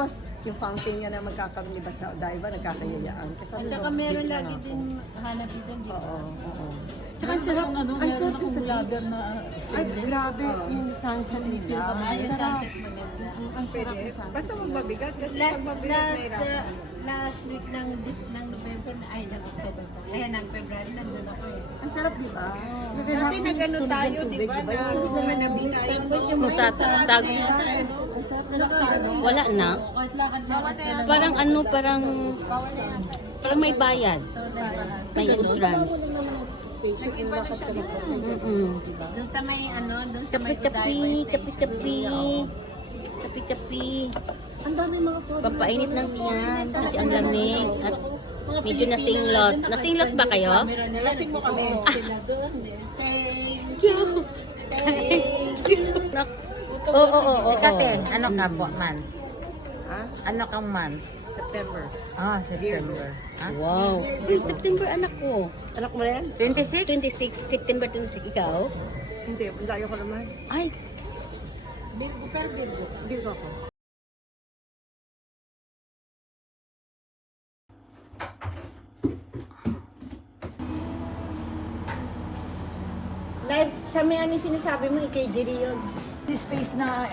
Tapos, yung fountain niya na magkakaroon iba sa Odaiba, nagkakayayaan. Kasi At saka meron lagi din hanap dito, di ba? Oo. Tsaka ang sarap, ang meron sarap akong sa vlogger na Ay, grabe. Yung sunset nila. Ayun, Sarap. sunset maganda. Ang sarap ng sunset. Basta magbabigat kasi pag mabigat nahirapan. Last week ng November, ay, ng October pa. Ay, ng February, nandun ako eh. Ang sarap, di ba? Dati nag-ano tayo, di ba, na manabi tayo. Tapos yung mga Tag, Ang sarap na lakad. wala na. kahit lakad-lakad ka lang. Parang ano, parang may bayad. So, diba? May entrance. Nag-iba na siya, di ba? Doon sa may ano, doon sa may Kapi-kapi, Odaiba kapi-kapi. Kapi-kapi. Ang dami mga food. Papainit ng tiyan kasi ang lamig at medyo nasinglot. Nasinglot ba kayo? Nalating mo kami sila doon. Thank you. Oo. Katen, ano ka po, man? Ha? Ano kang man? September. Ah, September. Ah? Wow. Uy, September anak ko. Anak mo rin? 26? 26, September 26. Ikaw? Hindi, layo ko naman. Ay, Virgo ko. Live, sa may ano sinasabi mo, ikay Jiri yun. Space na